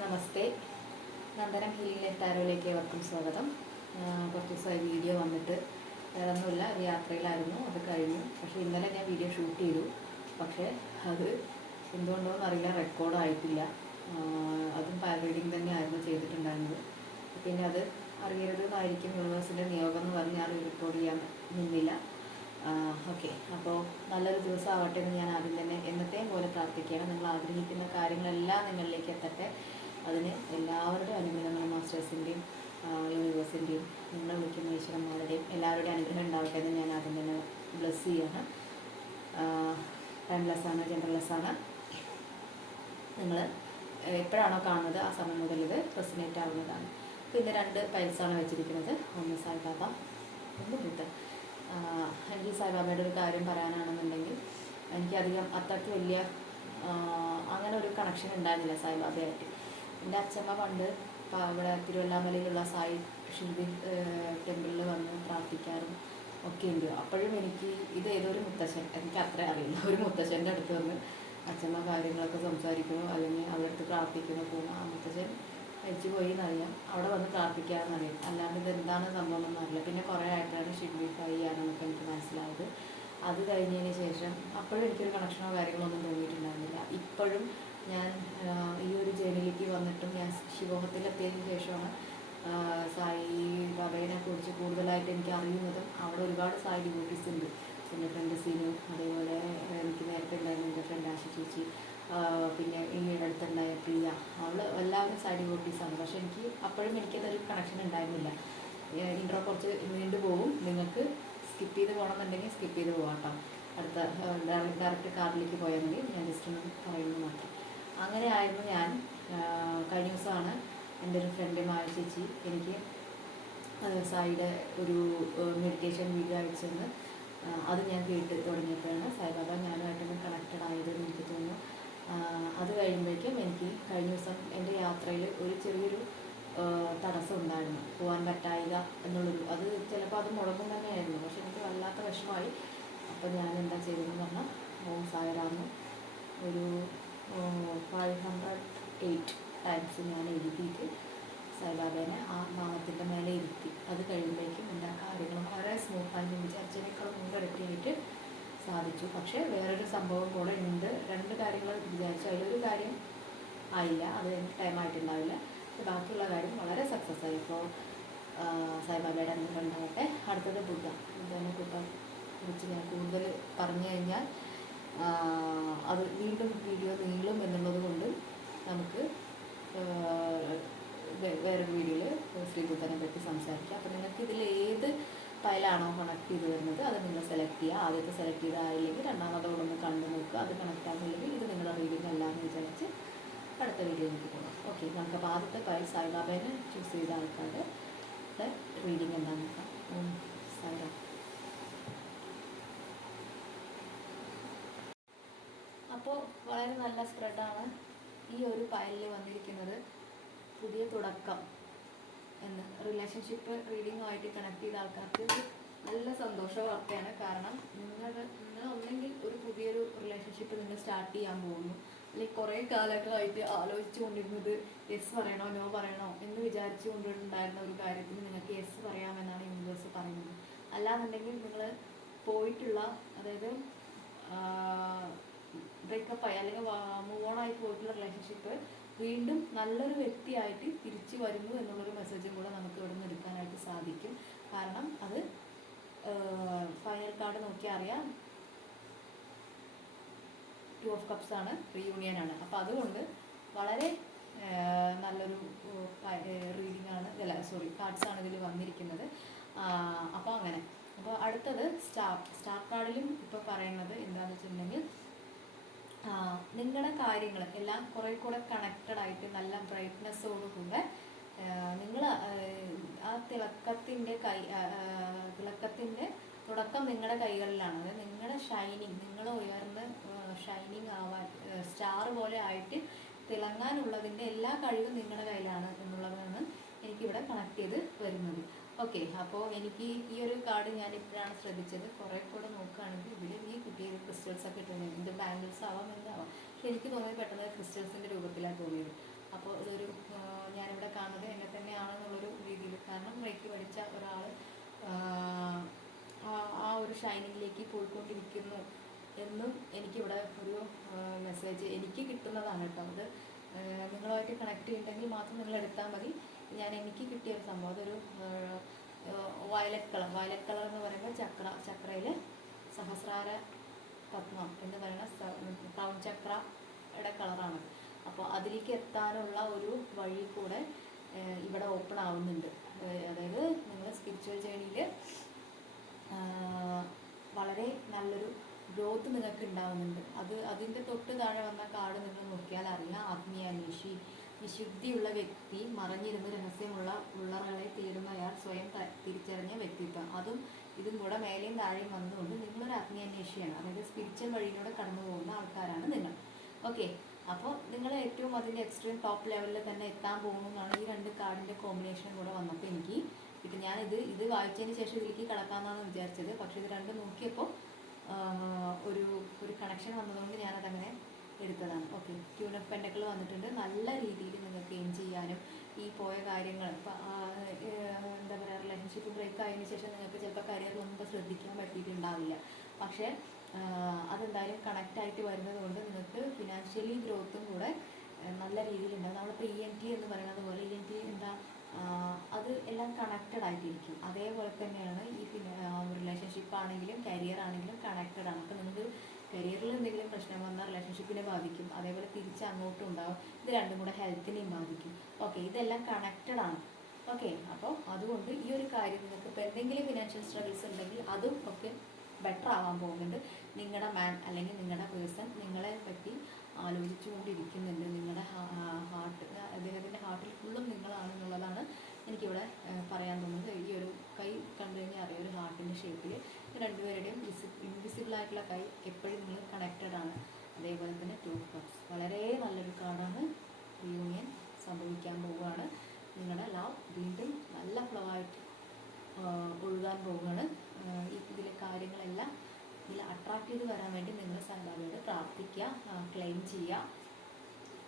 നമസ്തേ. Nandanam healing ടാരോയിലേക്ക് ഏവർക്കും സ്വാഗതം. കുറച്ച് ദിവസമായി വീഡിയോ വന്നിട്ട് വേറൊന്നുമില്ല, ഒരു യാത്രയിലായിരുന്നു, അത് കഴിഞ്ഞു. പക്ഷേ ഇന്നലെ ഞാൻ വീഡിയോ ഷൂട്ട് ചെയ്തു, പക്ഷേ അത് എന്തുകൊണ്ടോന്ന് അറിയില്ല, റെക്കോർഡായിട്ടില്ല. അതും പാരഡീഡിങ് തന്നെയായിരുന്നു ചെയ്തിട്ടുണ്ടായിരുന്നത്. പിന്നെ അത് അറിയരുതെന്നായിരിക്കും യൂണിവേഴ്സിൻ്റെ നിയോഗം എന്ന് പറഞ്ഞ് ഞാൻ റെക്കോർഡ് ചെയ്യാൻ നിന്നില്ല. ഓക്കെ, അപ്പോൾ നല്ലൊരു ദിവസം ആവട്ടെ എന്ന് ഞാൻ ആദ്യം തന്നെ എന്നത്തെയും പോലെ പ്രാർത്ഥിക്കുകയാണ്. നിങ്ങൾ ആഗ്രഹിക്കുന്ന കാര്യങ്ങളെല്ലാം നിങ്ങളിലേക്ക് എത്തട്ടെ. അതിന് എല്ലാവരുടെയും അനുഗ്രഹങ്ങളും മാസ്റ്റേഴ്സിൻ്റെയും യൂണിവേഴ്സിൻ്റെയും നിങ്ങൾ വിളിക്കുന്ന ഈശ്വരന്മാരുടെയും എല്ലാവരുടെയും അനുഗ്രഹം ഉണ്ടാവട്ടെ എന്ന് ഞാൻ ആദ്യം തന്നെ ബ്ലെസ് ചെയ്യാണ്. ടൈംലെസ്സാണ്, ജെൻഡർലെസ്സാണ്. നിങ്ങൾ എപ്പോഴാണോ കാണുന്നത് ആ സമയം മുതൽ ഇത് റെസിനേറ്റ് ആവുന്നതാണ്. പിന്നെ 2 പൈൽസാണ് വെച്ചിരിക്കുന്നത്. ഒന്ന് സായിബാബ, ഒന്ന് ബുദ്ധൻ. എനിക്ക് സായിബാബയുടെ ഒരു കാര്യം പറയാനാണെന്നുണ്ടെങ്കിൽ, എനിക്കധികം അത്രയ്ക്ക് വലിയ അങ്ങനെ ഒരു കണക്ഷൻ ഉണ്ടായിരുന്നില്ല സായിബാബയായിട്ട്. എൻ്റെ അച്ഛമ്മ പണ്ട് ഇവിടെ തിരുവല്ലാമലയിലുള്ള സായി ഷിൽബി ടെമ്പിളിൽ വന്ന് പ്രാർത്ഥിക്കാറും ഒക്കെ ഉണ്ട്. അപ്പോഴും എനിക്ക് ഇത് ഏതൊരു മുത്തശ്ശൻ, എനിക്ക് അത്ര അറിയില്ല, ഒരു മുത്തശ്ശൻ്റെ അടുത്ത് വന്ന് അച്ഛമ്മ കാര്യങ്ങളൊക്കെ സംസാരിക്കുന്നു, അല്ലെങ്കിൽ അവിടെ അടുത്ത് പ്രാർത്ഥിക്കുന്നു പോകുന്നു. ആ മുത്തശ്ശൻ മരിച്ചു പോയി എന്നറിയാം, അവിടെ വന്ന് പ്രാർത്ഥിക്കാമെന്നറിയാം, അല്ലാണ്ട് ഇതെന്താണ് സംഭവം എന്നറിയില്ല. പിന്നെ കുറേ ആയിട്ടാണ് ഷിഗ്നിഫൈ ചെയ്യാനെന്നൊക്കെ എനിക്ക് മനസ്സിലായത്. അത് കഴിഞ്ഞതിന് ശേഷം അപ്പോഴും എനിക്കൊരു കണക്ഷനോ കാര്യങ്ങളോ ഒന്നും തോന്നിയിട്ടുണ്ടായിരുന്നില്ല. ഇപ്പോഴും ഞാൻ ഈ ഒരു ജേണിയിലേക്ക് വന്നിട്ടും ഞാൻ ശിവോഹത്തിലെത്തിയതിന് ശേഷമാണ് സായി ബാബയെ കുറിച്ച് കൂടുതലായിട്ട് എനിക്ക് അറിയുന്നതും. അവിടെ ഒരുപാട് സായി ഡിവോട്ടീസ് ഉണ്ട്. എൻ്റെ ഫ്രണ്ട് സീനു, അതേപോലെ എനിക്ക് നേരത്തെ ഉണ്ടായിരുന്ന എൻ്റെ ഫ്രണ്ട് ആശി ചേച്ചി, പിന്നെ ഈ അടുത്തുണ്ടായ പ്രിയ, അവൾ എല്ലാവരും സായി ഡിവോട്ടീസാണ്. പക്ഷേ എനിക്ക് അപ്പോഴും എനിക്കതൊരു കണക്ഷൻ ഉണ്ടായിരുന്നില്ല. ഇൻട്രോ കുറച്ച് നീണ്ടു പോകും, നിങ്ങൾക്ക് സ്കിപ്പ് ചെയ്ത് പോകണമെന്നുണ്ടെങ്കിൽ സ്കിപ്പ് ചെയ്ത് പോകാം കേട്ടോ. അടുത്ത ഡയറക്റ്റ് കാർഡിലേക്ക് പോയാൽ മതി. ഞാൻ ജസ്റ്റ് ഒന്ന് പറയുന്നത് മാത്രം. അങ്ങനെ ആയിരുന്നു ഞാൻ. കഴിഞ്ഞ ദിവസമാണ് എൻ്റെ ഒരു ഫ്രണ്ട് മായ ചേച്ചി എനിക്ക് സായിയുടെ ഒരു മെഡിറ്റേഷൻ വീഡിയോ അയച്ചെന്ന്. അത് ഞാൻ കേട്ട് തുടങ്ങിയപ്പോഴാണ് സായിബാബ ഞാനുമായിട്ടൊന്ന് കണക്റ്റഡ് ആയതെന്ന് എനിക്ക് തോന്നുന്നു. അത് കഴിയുമ്പോഴേക്കും എനിക്ക് കഴിഞ്ഞ ദിവസം എൻ്റെ യാത്രയിൽ ഒരു ചെറിയൊരു തടസ്സം ഉണ്ടായിരുന്നു, പോകാൻ പറ്റായിക എന്നുള്ളൊരു. അത് ചിലപ്പോൾ അത് മുടങ്ങും തന്നെയായിരുന്നു, പക്ഷെ എനിക്ക് വല്ലാത്ത വിഷമമായി. അപ്പോൾ ഞാൻ എന്താ ചെയ്തതെന്ന് പറഞ്ഞാൽ, ഓം സായിറാമ് ഒരു 508 ടൈംസ് ഞാൻ എഴുതിയിട്ട് സായിബാബേനെ ആ നാമത്തിൻ്റെ മേലെ ഇരുത്തി. അത് കഴിയുമ്പോഴേക്കും എല്ലാ കാര്യങ്ങളും വളരെ സ്മൂത്തായി വിചാരിച്ചതിനേക്കാൾ മുൻകടത്തിയായിട്ട് സാധിച്ചു. പക്ഷേ വേറൊരു സംഭവം കൂടെ ഉണ്ട്. 2 കാര്യങ്ങൾ വിചാരിച്ചു, അതിലൊരു കാര്യം ആയില്ല, അത് എനിക്ക് ടൈമായിട്ടുണ്ടാവില്ല. ബാക്കിയുള്ള കാര്യം വളരെ സക്സസ് ആയി. ഇപ്പോൾ സായിബാബയുടെ അനുഗ്രഹം ഉണ്ടാകട്ടെ. അടുത്തത് ബുദ്ധനെ കുറിച്ച് ഞാൻ കൂടുതൽ പറഞ്ഞു കഴിഞ്ഞാൽ അത് വീണ്ടും വീഡിയോ നീളും എന്നുള്ളത് കൊണ്ട് നമുക്ക് വേറൊരു വീഡിയോയിൽ ശ്രീബുദ്ധനെ പറ്റി സംസാരിക്കാം. അപ്പോൾ നിങ്ങൾക്ക് ഇതിൽ ഏത് ഫയലാണോ കണക്ട് ചെയ്ത് വരുന്നത് അത് നിങ്ങൾ സെലക്ട് ചെയ്യുക. ആദ്യത്തെ സെലക്ട് ചെയ്തായില്ലെങ്കിൽ രണ്ടാമതോടൊന്ന് കണ്ടു നോക്കുക. അത് കണക്ട് ആകുന്നില്ലെങ്കിൽ ഇത് നിങ്ങളുടെ റീഡിംഗ് അല്ലാന്ന് വിചാരിച്ച് അടുത്ത വീഡിയോയിലേക്ക് പോകാം. ഓക്കെ, നമുക്കപ്പോൾ ആദ്യത്തെ ഫയൽ സായിബാബേനെ ചൂസ് ചെയ്ത ആൾക്കാരുടെ റീഡിംഗ് എന്താണെന്ന് നോക്കാം. സായിബാബ. അപ്പോൾ വളരെ നല്ല സ്പ്രെഡാണ് ഈ ഒരു ഫയലിൽ വന്നിരിക്കുന്നത്. പുതിയ തുടക്കം എന്ന് റിലേഷൻഷിപ്പ് റീഡിങ്ങുമായിട്ട് കണക്ട് ചെയ്ത ആൾക്കാർക്ക് നല്ല സന്തോഷ വാർത്തയാണ്. കാരണം നിങ്ങൾ ഒന്നെങ്കിൽ ഒരു പുതിയൊരു റിലേഷൻഷിപ്പ് നിങ്ങൾ സ്റ്റാർട്ട് ചെയ്യാൻ പോകുന്നു, അല്ലെങ്കിൽ കുറേ കാലങ്ങളായിട്ട് ആലോചിച്ചു കൊണ്ടിരുന്നത് യെസ് പറയണോ നോ പറയണോ എന്ന് വിചാരിച്ചു കൊണ്ടിട്ടുണ്ടായിരുന്ന ഒരു കാര്യത്തിന് നിങ്ങൾക്ക് യെസ് പറയാമെന്നാണ് യൂണിവേഴ്സ് പറയുന്നത്. അല്ലാന്നുണ്ടെങ്കിൽ നിങ്ങൾ പോയിട്ടുള്ള, അതായത് ബ്രേക്കപ്പായി അല്ലെങ്കിൽ മൂവ് ഓൺ ആയി പോയിട്ടുള്ള റിലേഷൻഷിപ്പ് വീണ്ടും നല്ലൊരു വ്യക്തിയായിട്ട് തിരിച്ചു വരുന്നു എന്നുള്ളൊരു മെസ്സേജും കൂടെ നമുക്ക് ഇവിടെ നിന്ന് എടുക്കാനായിട്ട് സാധിക്കും. കാരണം അത് ഫൈനൽ കാർഡ് നോക്കിയാൽ അറിയാം, 2 ഓഫ് കപ്സ് ആണ്, റീയൂണിയനാണ്. അപ്പോൾ അതുകൊണ്ട് വളരെ നല്ലൊരു റീഡിംഗ് ആണ്, കാർഡ്സാണ് ഇതിൽ വന്നിരിക്കുന്നത്. അപ്പോൾ അങ്ങനെ. അപ്പോൾ അടുത്തത് സ്റ്റാർ കാർഡിലും ഇപ്പോൾ പറയുന്നത് എന്താണെന്ന് വെച്ചിട്ടുണ്ടെങ്കിൽ, നിങ്ങളുടെ കാര്യങ്ങൾ എല്ലാം കുറേ കൂടെ കണക്റ്റഡ് ആയിട്ട് നല്ല ബ്രൈറ്റ്നെസ്സോടുകൂടെ നിങ്ങൾ ആ തിളക്കത്തിൻ്റെ തുടക്കം നിങ്ങളുടെ കൈകളിലാണ്. അതായത് നിങ്ങളുടെ ഷൈനിങ്, നിങ്ങൾ ഉയർന്ന് ഷൈനിങ് ആവാൻ സ്റ്റാർ പോലെ ആയിട്ട് തിളങ്ങാനുള്ളതിൻ്റെ എല്ലാ കഴിവും നിങ്ങളുടെ കയ്യിലാണ് എന്നുള്ളതാണ് എനിക്കിവിടെ കണക്ട് ചെയ്ത് വരുന്നത്. ഓക്കെ, അപ്പോൾ എനിക്ക് ഈ ഒരു കാർഡ് ഞാൻ ഇപ്പോഴാണ് ശ്രദ്ധിച്ചത്. കുറേ കൂടെ നോക്കുകയാണെങ്കിൽ ഇതിൽ ഈ കുട്ടിയിൽ ക്രിസ്റ്റൽസൊക്കെ ഇട്ടുന്നത്, ഇത് ബാംഗിൾസ് ആവാം, എന്താവാം, പക്ഷെ എനിക്ക് തോന്നിയത് പെട്ടെന്ന് ക്രിസ്റ്റൽസിൻ്റെ രൂപത്തിലാണ് തോന്നിയത്. അപ്പോൾ ഇതൊരു ഞാനിവിടെ കാണുന്നത് എന്നെ തന്നെയാണെന്നുള്ളൊരു രീതിയിൽ, കാരണം റേക്ക് പഠിച്ച ഒരാൾ ആ ഒരു ഷൈനിങ്ങിലേക്ക് പോയിക്കൊണ്ടിരിക്കുന്നു എന്നും എനിക്കിവിടെ ഒരു മെസ്സേജ് എനിക്ക് കിട്ടുന്നതാണ് കേട്ടോ. അത് നിങ്ങളുമായിട്ട് കണക്ട് ചെയ്യുന്നുണ്ടെങ്കിൽ മാത്രം നിങ്ങൾ എടുത്താൽ മതി. എനിക്ക് കിട്ടിയൊരു സംഭവം, അതൊരു വയലറ്റ് കളർ എന്ന് പറയുമ്പോൾ ചക്രയിൽ സഹസ്രാര പത്മം എന്ന് പറയുന്ന ക്രൗൺ ചക്രയുടെ കളറാണ്. അപ്പോൾ അതിലേക്ക് എത്താനുള്ള ഒരു വഴി കൂടെ ഇവിടെ ഓപ്പൺ ആവുന്നുണ്ട്. അതായത് നിങ്ങൾ സ്പിരിച്വൽ ജേണിയിൽ വളരെ നല്ലൊരു ഗ്രോത്ത് നിങ്ങൾക്ക് ഉണ്ടാവുന്നുണ്ട്. അതിൻ്റെ തൊട്ട് താഴെ വന്ന കാർഡ് നിങ്ങൾ നോക്കിയാൽ അറിയാം, ആത്മീയാന്വേഷി, വിശുദ്ധിയുള്ള വ്യക്തി, മറഞ്ഞിരുന്ന് രഹസ്യമുള്ള ഉള്ളറകളെ തേടുന്നയാൾ, സ്വയം തിരിച്ചറിഞ്ഞ വ്യക്തിത്വം. ഇതും കൂടെ മേലെയും താഴെയും വന്നുകൊണ്ട് നിങ്ങളൊരു ആത്മീയാന്വേഷിയാണ്. അതായത് സ്പിരിച്വൽ വഴിയിലൂടെ കടന്നു പോകുന്ന ആൾക്കാരാണ് നിങ്ങൾ. ഓക്കെ, അപ്പോൾ നിങ്ങൾ ഏറ്റവും അതിൻ്റെ എക്സ്ട്രീം ടോപ്പ് ലെവലിൽ തന്നെ എത്താൻ പോകുന്നതാണ് ഈ രണ്ട് കാർഡിൻ്റെ കോമ്പിനേഷൻ കൂടെ വന്നപ്പോൾ എനിക്ക് കിട്ടും. ഇത് വായിച്ചതിന് ശേഷം ഇതിലേക്ക് കടക്കാമെന്നാണ് വിചാരിച്ചത്. പക്ഷേ ഇത് രണ്ടും നോക്കിയപ്പോൾ ഒരു കണക്ഷൻ വന്നതുകൊണ്ട് ഞാനതങ്ങനെ എടുത്തതാണ്. ഓക്കെ, ക്യൂൻ ഓഫ് പെന്റക്കിൾ വന്നിട്ടുണ്ട്. നല്ല രീതിയിൽ നിങ്ങൾക്ക് എയിം ചെയ്യാനും ഈ പോയ കാര്യങ്ങൾ എന്താ പറയുക, റിലേഷൻഷിപ്പ് ബ്രേക്ക് ആയതിനു ശേഷം നിങ്ങൾക്ക് ചിലപ്പോൾ കരിയറിലൊന്നും ശ്രദ്ധിക്കാൻ പറ്റിയിട്ടുണ്ടാവില്ല. പക്ഷേ അതെന്തായാലും കണക്റ്റായിട്ട് വരുന്നത് കൊണ്ട് നിങ്ങൾക്ക് ഫിനാൻഷ്യലി ഗ്രോത്തും കൂടെ നല്ല രീതിയിലുണ്ടാകും. നമ്മളിപ്പോൾ ENT എന്ന് പറയുന്നത് പോലെ ENT എന്താ, അത് എല്ലാം കണക്റ്റഡ് ആയിട്ടിരിക്കും. അതേപോലെ തന്നെയാണ് ഈ റിലേഷൻഷിപ്പ് ആണെങ്കിലും കരിയർ ആണെങ്കിലും കണക്റ്റഡ് ആണ്. അപ്പോൾ നിങ്ങൾക്ക് കരിയറിൽ എന്തെങ്കിലും പ്രശ്നം വന്നാൽ റിലേഷൻഷിപ്പിനെ ബാധിക്കും, അതേപോലെ തിരിച്ച് അങ്ങോട്ടും ഉണ്ടാകും. ഇത് രണ്ടും കൂടെ ഹെൽത്തിനെയും ബാധിക്കും. ഓക്കെ, ഇതെല്ലാം കണക്റ്റഡ് ആണ്. ഓക്കെ, അപ്പോൾ അതുകൊണ്ട് ഈ ഒരു കാര്യം നിങ്ങൾക്ക് ഇപ്പോൾ എന്തെങ്കിലും ഫിനാൻഷ്യൽ സ്ട്രഗിൾസ് ഉണ്ടെങ്കിൽ അതും ഒക്കെ ബെറ്റർ ആവാൻ പോകുന്നുണ്ട്. നിങ്ങളുടെ മാൻ അല്ലെങ്കിൽ നിങ്ങളുടെ പേഴ്സൺ നിങ്ങളെ പറ്റി ആലോചിച്ചുകൊണ്ടിരിക്കുന്നുണ്ട്. നിങ്ങളുടെ അദ്ദേഹത്തിൻ്റെ ഹാർട്ടിൽ ഫുള്ളും നിങ്ങളാണെന്നുള്ളതാണ് എനിക്കിവിടെ പറയാൻ തോന്നുന്നത്. ഈ ഒരു കൈ കണ്ടു കഴിഞ്ഞാൽ അറിയാം, ഒരു ഹാർട്ടിൻ്റെ ഷേപ്പിൽ രണ്ടുപേരുടെയും ഇൻവിസിബിൾ ആയിട്ടുള്ള കൈ എപ്പോഴും നിങ്ങൾ കണക്റ്റഡ് ആണ്. അതേപോലെ തന്നെ 2 of Cups വളരെ നല്ലൊരു കാർഡാണ്. റിയൂണിയൻ സംഭവിക്കാൻ പോവുകയാണ്. നിങ്ങളുടെ ലവ് വീണ്ടും നല്ല ഫ്ലോ ആയിട്ട് ഒഴുകാൻ പോവുകയാണ്. ഇതിലെ കാര്യങ്ങളെല്ലാം ഇതിൽ അട്രാക്റ്റ് ചെയ്ത് വരാൻ വേണ്ടി നിങ്ങൾ സായിബാബയോട് പ്രാർത്ഥിക്കുക, ക്ലെയിം ചെയ്യുക,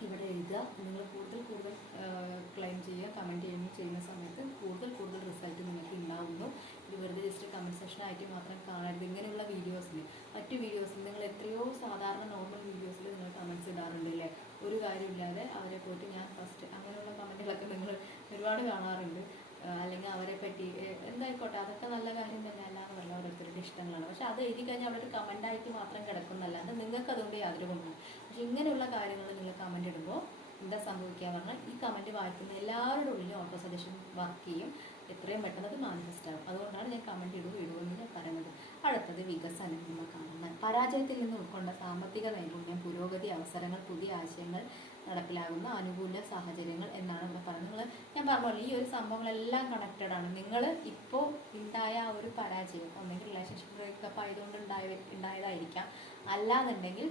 ഇവിടെ എഴുതുക. നിങ്ങൾ കൂടുതൽ ക്ലെയിം ചെയ്യുക, കമൻറ്റ് ചെയ്യുന്ന സമയത്ത് കൂടുതൽ റിസൾട്ട് നിങ്ങൾക്ക് ഉണ്ടാവുന്നു. ഇത് വെറുതെ ജസ്റ്റ് കമൻറ്റ് സെഷനായിട്ട് മാത്രം കാണരുത്. ഇങ്ങനെയുള്ള വീഡിയോസിൽ മറ്റു വീഡിയോസിൽ നിങ്ങൾ എത്രയോ സാധാരണ നോർമൽ വീഡിയോസിൽ നിങ്ങൾ കമൻറ്റ്സ് ഇടാറുണ്ട് അല്ലേ, ഒരു കാര്യമില്ലാതെ അവരെ പോയിട്ട് ഞാൻ ഫസ്റ്റ് അങ്ങനെയുള്ള കമൻറ്റുകളൊക്കെ നിങ്ങൾ ഒരുപാട് കാണാറുണ്ട്. അല്ലെങ്കിൽ അവരെ പറ്റി എന്തായിക്കോട്ടെ, അതൊക്കെ നല്ല കാര്യം തന്നെ, അല്ലാന്ന് പറഞ്ഞാൽ ഓരോരുത്തരുടെ ഇഷ്ടങ്ങളാണ്. പക്ഷെ അത് എഴുതി കഴിഞ്ഞാൽ അവിടെ ഒരു കമൻ്റായിട്ട് മാത്രം കിടക്കുന്നല്ലാണ്ട് നിങ്ങൾക്ക് അതുകൊണ്ട് യാതൊരു കൊണ്ടും. പക്ഷെ ഇങ്ങനെയുള്ള കാര്യങ്ങൾ നിങ്ങൾ കമൻ്റ് ഇടുമ്പോൾ എന്താ സംഭവിക്കുക പറഞ്ഞാൽ, ഈ കമൻറ്റ് വായിക്കുന്ന എല്ലാവരുടെ ഉള്ളിലും ഓട്ടോ സജഷൻ വർക്ക് ചെയ്യും. എത്രയും പെട്ടെന്ന് അത് മാനിഫെസ്റ്റ് ആകും. അതുകൊണ്ടാണ് ഞാൻ കമൻറ്റ് ഇടുമെന്ന് ഞാൻ പറയുന്നത്. അടുത്തത് വികസനം നമ്മൾ കാണുന്നത്. പരാജയത്തിൽ നിന്ന് ഉൾക്കൊണ്ട സാമ്പത്തിക നൈപുണ്യം, പുരോഗതി, അവസരങ്ങൾ, പുതിയ ആശയങ്ങൾ നടപ്പിലാകുന്ന അനുകൂല സാഹചര്യങ്ങൾ എന്നാണ് ഇവിടെ പറയുന്നത്. ഞാൻ പറഞ്ഞല്ലോ, ഈ ഒരു സംഭവങ്ങളെല്ലാം കണക്റ്റഡ് ആണ്. നിങ്ങൾ ഇപ്പോൾ ഉണ്ടായ ആ ഒരു പരാജയം ഒന്നെങ്കിൽ റിലേഷൻഷിപ്പ് ബ്രേക്കപ്പ് ആയതുകൊണ്ട് ഉണ്ടായതായിരിക്കാം, അല്ലാന്നുണ്ടെങ്കിൽ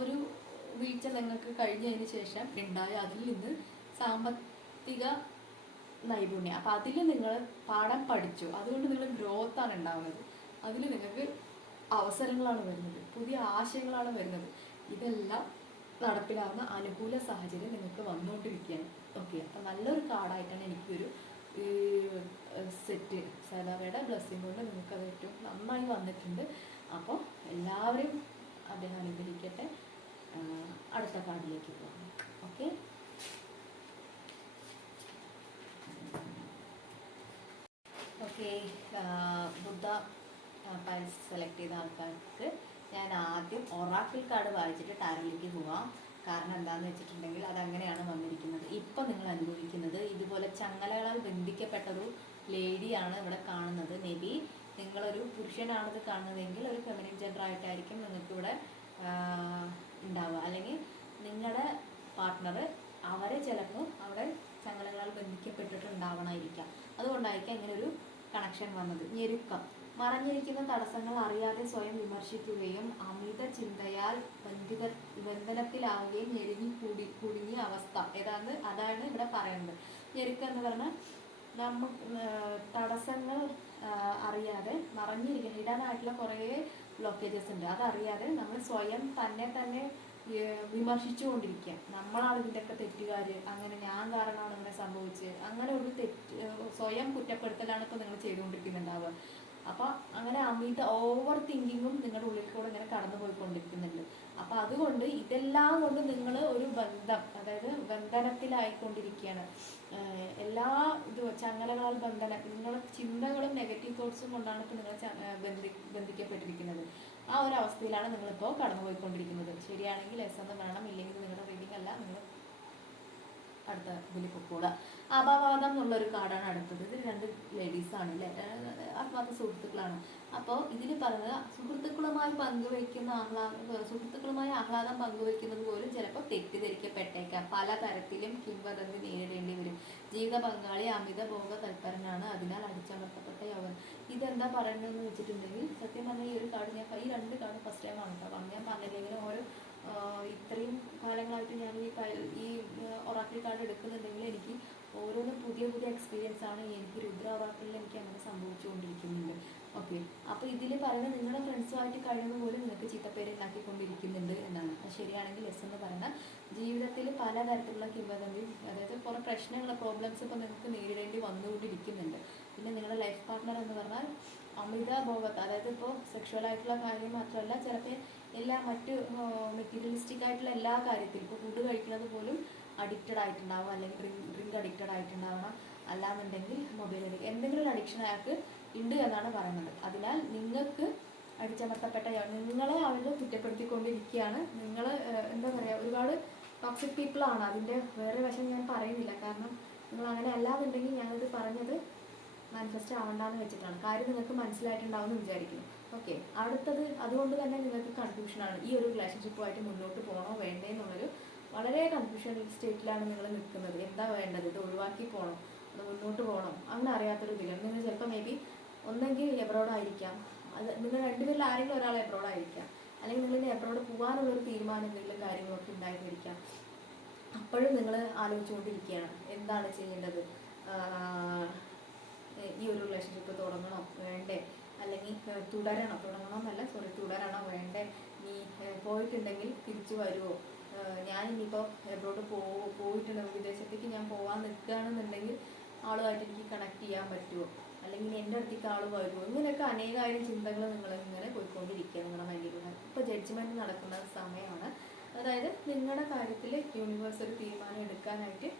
ഒരു വീഴ്ച നിങ്ങൾക്ക് കഴിഞ്ഞതിന് ശേഷം ഉണ്ടായ അതിൽ നിന്ന് സാമ്പത്തിക നൈപുണ്യം, അപ്പോൾ അതിൽ നിങ്ങൾ പാഠം പഠിച്ചു, അതുകൊണ്ട് നിങ്ങൾ ഗ്രോത്താണ് ഉണ്ടാകുന്നത്. അതിൽ നിങ്ങൾക്ക് അവസരങ്ങളാണ് വരുന്നത്, പുതിയ ആശയങ്ങളാണ് വരുന്നത്. ഇതെല്ലാം നടപ്പിലാവുന്ന അനുകൂല സാഹചര്യം നിങ്ങൾക്ക് വന്നുകൊണ്ടിരിക്കുകയാണ്. ഓക്കെ, അപ്പോൾ നല്ലൊരു കാർഡായിട്ടാണ് എനിക്കൊരു സെറ്റ് സായിബാബയുടെ ബ്ലെസ്സിങ് കൊണ്ട് നിങ്ങൾക്കത് ഏറ്റവും നന്നായി വന്നിട്ടുണ്ട്. അപ്പോൾ എല്ലാവരെയും അദ്ദേഹം അനുഗ്രഹിക്കട്ടെ. അടുത്ത കാർഡിലേക്ക് പോകാം. ഓക്കെ, ബുദ്ധ പൈൽസ് സെലക്ട് ചെയ്ത ആൾക്കാർക്ക് ഞാൻ ആദ്യം ഒറാക്കിൾ കാർഡ് വായിച്ചിട്ട് ടാരോയിലേക്ക് പോവാം. കാരണം എന്താണെന്ന് വെച്ചിട്ടുണ്ടെങ്കിൽ അതങ്ങനെയാണ് വന്നിരിക്കുന്നത്. ഇപ്പം നിങ്ങൾ അനുഭവിക്കുന്നത് ഇതുപോലെ ചങ്ങലകളാൽ ബന്ധിക്കപ്പെട്ടൊരു ലേഡിയാണ് ഇവിടെ കാണുന്നത്. മേ ബി നിങ്ങളൊരു പുരുഷനാണിത് കാണുന്നതെങ്കിൽ ഒരു ഫെമിനിൻ ജെൻഡർ ആയിട്ടായിരിക്കും നിങ്ങൾക്കിവിടെ ഉണ്ടാവുക. അല്ലെങ്കിൽ നിങ്ങളുടെ പാർട്ട്ണർ അവരെ ചിലപ്പോൾ അവിടെ ചങ്ങലകളാൽ ബന്ധിക്കപ്പെട്ടിട്ടുണ്ടാവണമായിരിക്കാം. അതുകൊണ്ടായിരിക്കാം ഇങ്ങനെ ഒരു കണക്ഷൻ വന്നത്. ഞെരുക്കം, മറഞ്ഞിരിക്കുന്ന തടസ്സങ്ങൾ അറിയാതെ സ്വയം വിമർശിക്കുകയും അമിത ചിന്തയാൽ ബന്ധനത്തിലാവുകയും കുടുങ്ങിയ അവസ്ഥ അതാണ് ഇവിടെ പറയുന്നത്. ഞെരുക്കം എന്ന് പറഞ്ഞാൽ തടസ്സങ്ങൾ അറിയാതെ മറഞ്ഞിരിക്കുന്ന ഹിഡനായിട്ടുള്ള കുറേ ബ്ലോക്കേജസ് ഉണ്ട്. അതറിയാതെ നമ്മൾ സ്വയം തന്നെ വിമർശിച്ചുകൊണ്ടിരിക്കുക. നമ്മളാണ് ഇതിൻ്റെയൊക്കെ തെറ്റുകാർ, അങ്ങനെ ഞാൻ കാരണമാണ് ഇങ്ങനെ സംഭവിച്ചത്, അങ്ങനെ ഒരു സ്വയം കുറ്റപ്പെടുത്തലാണ് ഇപ്പോൾ നിങ്ങൾ ചെയ്തുകൊണ്ടിരിക്കുന്നുണ്ടാവുക. അപ്പോൾ അങ്ങനെ അമിത ഓവർ തിങ്കിങ്ങും നിങ്ങളുടെ ഉള്ളിൽ കൂടെ ഇങ്ങനെ കടന്നു പോയിക്കൊണ്ടിരിക്കുന്നുണ്ട്. അപ്പോൾ അതുകൊണ്ട് ഇതെല്ലാം കൊണ്ട് നിങ്ങൾ ഒരു ബന്ധം, അതായത് ബന്ധനത്തിലായിക്കൊണ്ടിരിക്കുകയാണ്. എല്ലാ ചങ്ങലകളാൽ ബന്ധനം, നിങ്ങളുടെ ചിന്തകളും നെഗറ്റീവ് തോട്ട്സും കൊണ്ടാണ് ഇപ്പോൾ നിങ്ങൾ ബന്ധിക്കപ്പെട്ടിരിക്കുന്നത്. ആ ഒരു അവസ്ഥയിലാണ് നിങ്ങളിപ്പോൾ കടന്നു പോയിക്കൊണ്ടിരിക്കുന്നത്. ശരിയാണെങ്കിൽ എസ് എന്ന് വേണം, ഇല്ലെങ്കിൽ നിങ്ങളുടെ റീഡിംഗ് അല്ല, നിങ്ങൾ അടുത്ത ഇതിൽ പൊക്കോളുക. അപവാദം എന്നുള്ളൊരു കാർഡാണ് അടുത്തത്. ഇത് 2 ലേഡീസാണ് അല്ലേ, ആത്മാർത്ഥ സുഹൃത്തുക്കളാണ്. അപ്പോൾ ഇതിൽ പറഞ്ഞത് സുഹൃത്തുക്കളുമായി ആഹ്ലാദം പങ്കുവയ്ക്കുന്നത് പോലും ചിലപ്പോൾ തെറ്റിദ്ധരിക്കപ്പെട്ടേക്കാം. പലതരത്തിലും കിംവദന്തി നേരിടേണ്ടി വരും. ജീവിത പങ്കാളി അമിത ഭോഗ തൽപരനാണ്, അതിനാൽ അടിച്ചമർത്തപ്പെട്ട യൗവനം. ഇതെന്താ പറയുന്നതെന്ന് വെച്ചിട്ടുണ്ടെങ്കിൽ, സത്യം പറഞ്ഞാൽ ഈ ഒരു കാർഡ് ഈ 2 കാർഡ് ഫസ്റ്റ് ടൈം ആണ് കേട്ടോ. ഞാൻ പറഞ്ഞില്ലെങ്കിലും ഓരോ ഇത്രയും കാലങ്ങളായിട്ട് ഞാൻ ഈ ഒറാക്കിൾ കാർഡ് എടുക്കുന്നുണ്ടെങ്കിൽ എനിക്ക് ഓരോന്നും പുതിയ എക്സ്പീരിയൻസ് ആണ്. എനിക്ക് രുദ്ര ഒറാക്കിളിൽ എനിക്ക് അങ്ങനെ സംഭവിച്ചുകൊണ്ടിരിക്കുന്നുണ്ട്. ഓക്കെ, അപ്പോൾ ഇതിൽ പറയുന്നത് നിങ്ങളുടെ ഫ്രണ്ട്സുമായിട്ട് കഴിയുന്ന പോലും നിങ്ങൾക്ക് ചീത്തപ്പേര് ഉണ്ടാക്കിക്കൊണ്ടിരിക്കുന്നുണ്ട് എന്നാണ്. അത് ശരിയാണെങ്കിൽ എസ് എന്ന് പറയുന്നത് ജീവിതത്തിൽ പലതരത്തിലുള്ള കിംവദന്തി, അതായത് കുറേ പ്രശ്നങ്ങൾ, പ്രോബ്ലംസ് ഇപ്പോൾ നിങ്ങൾക്ക് നേരിടേണ്ടി വന്നുകൊണ്ടിരിക്കുന്നുണ്ട്. പിന്നെ നിങ്ങളുടെ ലൈഫ് പാർട്ട്ണർ എന്ന് പറഞ്ഞാൽ അമിത ഭോഗത്ത്, അതായത് ഇപ്പോൾ സെക്ഷുവലായിട്ടുള്ള കാര്യം മാത്രമല്ല, ചിലപ്പോൾ എല്ലാ മറ്റ് മെറ്റീരിയലിസ്റ്റിക് ആയിട്ടുള്ള എല്ലാ കാര്യത്തിലും, ഇപ്പോൾ ഫുഡ് കഴിക്കുന്നത് പോലും അഡിക്റ്റഡ് ആയിട്ടുണ്ടാവും, അല്ലെങ്കിൽ ഡ്രിങ്ക് അഡിക്റ്റഡ് ആയിട്ടുണ്ടാവണം, അല്ലാന്നുണ്ടെങ്കിൽ മൊബൈൽ അഡിക്റ്റ്, എന്തെങ്കിലും ഒരു അഡിക്ഷൻ അയാൾക്ക് ഉണ്ട് എന്നാണ് പറയുന്നത്. അതിനാൽ നിങ്ങൾക്ക് അടിച്ചമർത്തപ്പെട്ട, നിങ്ങളെ അവർ കുറ്റപ്പെടുത്തിക്കൊണ്ടിരിക്കുകയാണ്. നിങ്ങൾ എന്താ പറയുക, ഒരുപാട് ടോക്സിക് പീപ്പിളാണ്. അതിൻ്റെ വേറെ വശം ഞാൻ പറയുന്നില്ല, കാരണം നിങ്ങൾ അങ്ങനെ അല്ലാന്നുണ്ടെങ്കിൽ ഞാനിത് പറഞ്ഞത് മാനിഫെസ്റ്റ് ആവണ്ടെന്ന് വെച്ചിട്ടാണ്. കാര്യം നിങ്ങൾക്ക് മനസ്സിലായിട്ടുണ്ടാവും എന്ന് വിചാരിക്കുന്നു. ഓക്കെ, അടുത്തത് അതുകൊണ്ട് തന്നെ നിങ്ങൾക്ക് കൺഫ്യൂഷനാണ്. ഈ ഒരു റിലേഷൻഷിപ്പുമായിട്ട് മുന്നോട്ട് പോകണോ വേണ്ടേ എന്നുള്ളൊരു വളരെ കൺഫ്യൂഷൻ സ്റ്റേറ്റിലാണ് നിങ്ങൾ നിൽക്കുന്നത്. എന്താ വേണ്ടത്, ഇത് ഒഴിവാക്കി പോകണം, അത് മുന്നോട്ട് പോകണം, അങ്ങനെ അറിയാത്തൊരു ഇതിലാണ് നിങ്ങൾ. ചിലപ്പോൾ മേ ബി ഒന്നെങ്കിൽ എബ്രോഡായിരിക്കാം, അത് നിങ്ങൾ 2 പേരിൽ ആരെങ്കിലും ഒരാൾ എബ്രോഡായിരിക്കാം, അല്ലെങ്കിൽ നിങ്ങൾ എബ്രോഡ് പോകാനുള്ളൊരു തീരുമാനം എന്തെങ്കിലും കാര്യങ്ങളൊക്കെ ഉണ്ടായിരിക്കാം. അപ്പോഴും നിങ്ങൾ ആലോചിച്ചുകൊണ്ടിരിക്കുകയാണ് എന്താണ് ചെയ്യേണ്ടത്, ഈ ഒരു റിലേഷൻഷിപ്പ് തുടങ്ങണോ വേണ്ടേ, അല്ലെങ്കിൽ തുടരണോ വേണ്ടേ, നീ പോയിട്ടുണ്ടെങ്കിൽ തിരിച്ചു വരുമോ, ഞാനിനിയിപ്പോൾ എബ്രോഡ് പോയിട്ടുണ്ടെങ്കിൽ വിദേശത്തേക്ക് ഞാൻ പോകാൻ നിൽക്കുകയാണെന്നുണ്ടെങ്കിൽ ആളുമായിട്ട് എനിക്ക് കണക്ട് ചെയ്യാൻ പറ്റുമോ, അല്ലെങ്കിൽ എൻ്റെ അടുത്തേക്ക് ആൾ വരുമോ, ഇങ്ങനെയൊക്കെ അനേകായിരം ചിന്തകൾ നിങ്ങളിങ്ങനെ പോയിക്കൊണ്ടിരിക്കുക നിങ്ങളുടെ മൈൻഡിലൂടെ. ഇപ്പോൾ ജഡ്ജ്മെൻറ്റ് നടക്കുന്ന സമയമാണ്. അതായത് നിങ്ങളുടെ കാര്യത്തിൽ യൂണിവേഴ്സ് ഒരു തീരുമാനം എടുക്കാനായിട്ട്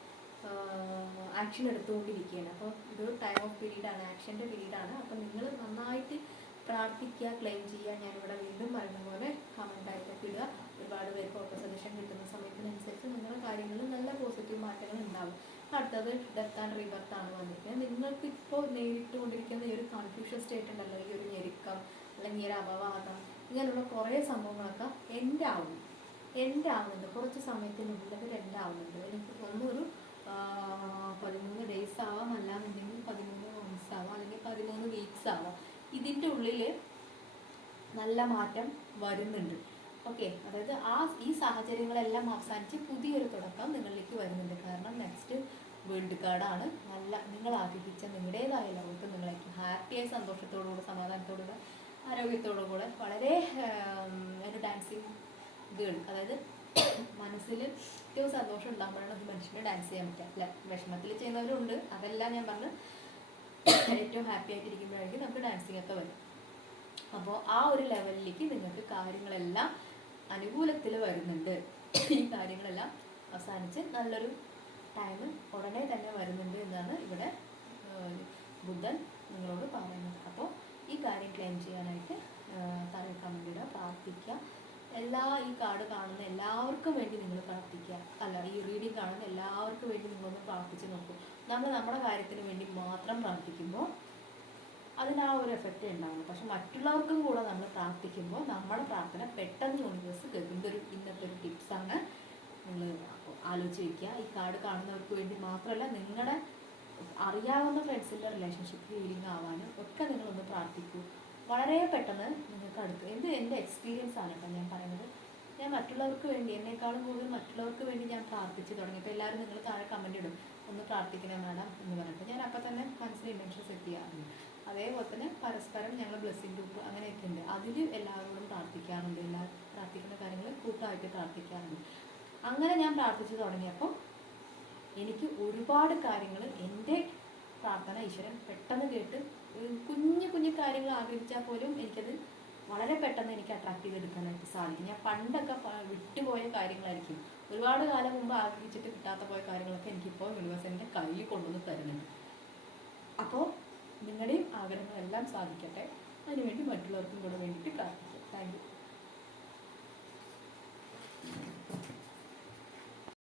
ആക്ഷൻ എടുത്തുകൊണ്ടിരിക്കുകയാണ്. അപ്പോൾ ഇതൊരു ടൈം ഓഫ് പീരീഡാണ്, ആക്ഷൻ്റെ പീരീഡാണ്. അപ്പോൾ നിങ്ങൾ നന്നായിട്ട് പ്രാർത്ഥിക്കുക, ക്ലെയിം ചെയ്യുക. ഞാനിവിടെ വീണ്ടും പറയുന്ന പോലെ കമൻറ്റായിട്ടൊക്കെ ഇടുക. ഒരുപാട് പേർക്ക് ഓട്ടോ സജഷൻ കിട്ടുന്ന സമയത്തിനനുസരിച്ച് നിങ്ങളുടെ കാര്യങ്ങളിൽ നല്ല പോസിറ്റീവ് മാറ്റങ്ങൾ ഉണ്ടാവും. അടുത്തത് ഡെത്ത് ആൻഡ് റീബർത്ത് ആണ് വന്നിരിക്കുന്നത്. നിങ്ങൾക്ക് ഇപ്പോൾ നേരിട്ടുകൊണ്ടിരിക്കുന്ന ഈ ഒരു കൺഫ്യൂഷൻ സ്റ്റേറ്റ് ഉണ്ടല്ലോ, ഈ ഒരു ഞെരുക്കം അല്ലെങ്കിൽ ഈ ഒരു അപവാദം, ഇങ്ങനെയുള്ള കുറേ സംഭവങ്ങളൊക്കെ എൻ്റെ ആവുന്നുണ്ട്. കുറച്ച് സമയത്തിനുള്ളിൽ അത് എൻ്റെ ആവുന്നുണ്ട്. എനിക്ക് തോന്നുന്നൊരു 13 ഡേയ്സ് ആവാം, അല്ലാന്നുണ്ടെങ്കിൽ 13 മന്ത്സ് ആവാം, അല്ലെങ്കിൽ 13 വീക്സ് ആവാം. ഇതിൻ്റെ ഉള്ളിൽ നല്ല മാറ്റം വരുന്നുണ്ട്. ഓക്കെ, അതായത് ഈ സാഹചര്യങ്ങളെല്ലാം അവസാനിച്ച് പുതിയൊരു തുടക്കം നിങ്ങളിലേക്ക് വരുന്നുണ്ട്. കാരണം നെക്സ്റ്റ് വേൾഡ് കാർഡാണ്. നല്ല നിങ്ങൾ ആഗ്രഹിച്ച നിങ്ങളുടേതായ ലോകത്ത് നിങ്ങളേക്ക് ഹാപ്പിയായി, സന്തോഷത്തോടുകൂടെ, സമാധാനത്തോടുകൂടെ, ആരോഗ്യത്തോടുകൂടെ, വളരെ ഒരു ഡാൻസിങ് ഗേൾ, അതായത് മനസ്സിൽ ഏറ്റവും സന്തോഷം ഉണ്ടാകുമ്പോഴാണ് ഒരു മനുഷ്യന് ഡാൻസ് ചെയ്യാൻ പറ്റുക അല്ല. വിഷമത്തിൽ ചെയ്യുന്നവരുണ്ട്, അതെല്ലാം ഞാൻ പറഞ്ഞു. ഏറ്റവും ഹാപ്പി ആയിട്ടിരിക്കുമ്പോഴായിരിക്കും നമുക്ക് ഡാൻസിങ് ഒക്കെ വരും. അപ്പോൾ ആ ഒരു ലെവലിലേക്ക് നിങ്ങൾക്ക് കാര്യങ്ങളെല്ലാം അനുകൂലത്തിൽ വരുന്നുണ്ട്. ഈ കാര്യങ്ങളെല്ലാം അവസാനിച്ച് നല്ലൊരു ടൈം ഉടനെ തന്നെ വരുന്നുണ്ട് എന്നാണ് ഇവിടെ ബുധൻ നിങ്ങളോട് പറയുന്നത്. അപ്പോൾ ഈ കാര്യം ക്ലെയിം ചെയ്യാനായിട്ട് താഴെ കമൻ്റ് ഇടുക, പ്രാർത്ഥിക്കുക. ഈ കാർഡ് കാണുന്ന എല്ലാവർക്കും വേണ്ടി നിങ്ങൾ പ്രാർത്ഥിക്കുക. ഈ റീഡിങ് കാണുന്ന എല്ലാവർക്കും വേണ്ടി നിങ്ങളൊന്ന് പ്രാർത്ഥിച്ച് നോക്കും. നമ്മൾ നമ്മുടെ കാര്യത്തിന് വേണ്ടി മാത്രം പ്രാർത്ഥിക്കുമ്പോൾ അതിന് ആ ഒരു എഫക്റ്റ് ഉണ്ടാകുന്നു. പക്ഷെ മറ്റുള്ളവർക്കും കൂടെ നമ്മൾ പ്രാർത്ഥിക്കുമ്പോൾ നമ്മുടെ പ്രാർത്ഥന പെട്ടെന്ന് യൂണിവേഴ്സ് കേൾക്കുന്നത് ഇന്നത്തെ ഒരു ടിപ്സാണ്. നിങ്ങൾ ആലോചിച്ച് വയ്ക്കുക. ഈ കാർഡ് കാണുന്നവർക്ക് വേണ്ടി മാത്രമല്ല, നിങ്ങളുടെ അറിയാവുന്ന ഫ്രണ്ട്സിൻ്റെ റിലേഷൻഷിപ്പ് ഹീലിംഗ് ആവാനും ഒക്കെ നിങ്ങളൊന്ന് പ്രാർത്ഥിക്കൂ. വളരെ പെട്ടെന്ന് നിങ്ങൾക്ക് അടുത്ത് എൻ്റെ എക്സ്പീരിയൻസ് ആണ് കേട്ടോ ഞാൻ പറയുന്നത്. ഞാൻ മറ്റുള്ളവർക്ക് വേണ്ടി, എന്നെക്കാളും കൂടുതൽ മറ്റുള്ളവർക്ക് വേണ്ടി ഞാൻ പ്രാർത്ഥിച്ച് തുടങ്ങിയപ്പോൾ എല്ലാവരും നിങ്ങൾ താഴെ കമൻ്റ് ഇടും, ഒന്ന് പ്രാർത്ഥിക്കണം മാഡം എന്ന് പറഞ്ഞിട്ട്. ഞാൻ അപ്പം തന്നെ മനസ്സിൽ ഇൻറ്റൻഷൻ സെറ്റ് ചെയ്യാറുണ്ട്. അതേപോലെ തന്നെ പരസ്പരം ഞങ്ങൾ ബ്ലെസ്സിങ് ഗ്രൂപ്പ് അങ്ങനെയൊക്കെ ഉണ്ട്. അതിൽ എല്ലാവരോടും പ്രാർത്ഥിക്കാറുണ്ട്. പ്രാർത്ഥിക്കുന്ന കാര്യങ്ങൾ കൂട്ടമായിട്ട് പ്രാർത്ഥിക്കാറുണ്ട്. അങ്ങനെ ഞാൻ പ്രാർത്ഥിച്ചു തുടങ്ങിയപ്പോൾ എനിക്ക് ഒരുപാട് കാര്യങ്ങൾ എൻ്റെ പ്രാർത്ഥന ഈശ്വരൻ പെട്ടെന്ന് കേട്ട്, കുഞ്ഞു കുഞ്ഞു കാര്യങ്ങൾ ആഗ്രഹിച്ചാൽ പോലും എനിക്കത് വളരെ പെട്ടെന്ന് എനിക്ക് അട്രാക്ട് ചെയ്തെടുക്കാനായിട്ട് സാധിക്കും. ഞാൻ പണ്ടൊക്കെ വിട്ടുപോയ കാര്യങ്ങളായിരിക്കും, ഒരുപാട് കാലം മുമ്പ് ആഗ്രഹിച്ചിട്ട് കിട്ടാത്ത പോയ കാര്യങ്ങളൊക്കെ എനിക്കിപ്പോൾ യൂണിവേഴ്സ് എൻ്റെ കയ്യിൽ കൊണ്ടുവന്ന് തരുന്നുണ്ട്. അപ്പോൾ നിങ്ങളുടെയും ആഗ്രഹങ്ങളെല്ലാം സാധിക്കട്ടെ. അതിനുവേണ്ടി മറ്റുള്ളവർക്കും കൂടെ വേണ്ടിയിട്ട് പ്രാർത്ഥിക്കാം. Thank you.